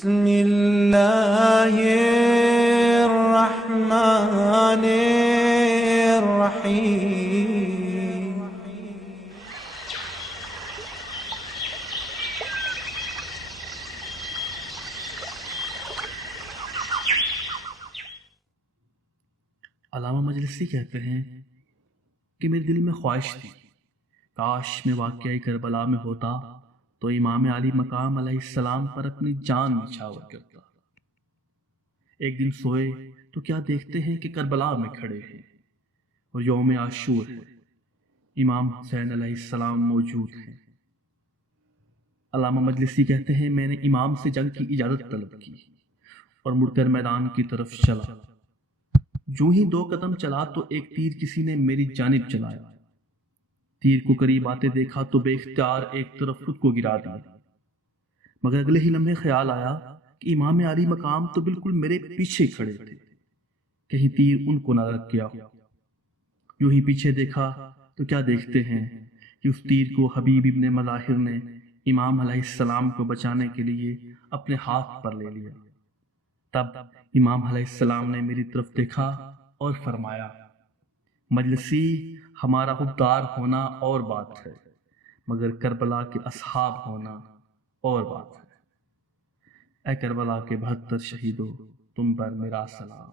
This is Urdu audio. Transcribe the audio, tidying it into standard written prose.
بسم اللہ الرحمن الرحیم۔ علامہ مجلسی کہتے ہیں کہ میرے دل میں خواہش تھی کاش میں واقعہ کربلا میں ہوتا تو امام علی مقام علیہ السلام پر اپنی جان نچھاور کرتا۔ ایک دن سوئے تو کیا دیکھتے ہیں کہ کربلا میں کھڑے ہیں اور یوم عاشور ہے، امام حسین علیہ السلام موجود ہیں۔ علامہ مجلسی کہتے ہیں میں نے امام سے جنگ کی اجازت طلب کی اور مڑ کر میدان کی طرف چلا۔ جو ہی 2 قدم چلا تو ایک تیر کسی نے میری جانب چلایا۔ تیر کو قریب آتے دیکھا تو بے اختیار ایک طرف خود کو گرا دیا، مگر اگلے ہی لمحے خیال آیا کہ امام علی مقام تو بالکل میرے پیچھے کھڑے تھے، کہیں تیر ان کو نہ لگ گیا ہو۔ یوں ہی پیچھے دیکھا تو کیا دیکھتے ہیں کہ اس تیر کو حبیب ابن مظاہر نے امام علیہ السلام کو بچانے کے لیے اپنے ہاتھ پر لے لیا۔ تب امام علیہ السلام نے میری طرف دیکھا اور فرمایا، مجلسی ہمارا خوددار ہونا اور بات ہے، مگر کربلا کے اصحاب ہونا اور بات ہے۔ اے کربلا کے 72 شہیدوں، تم پر میرا سلام۔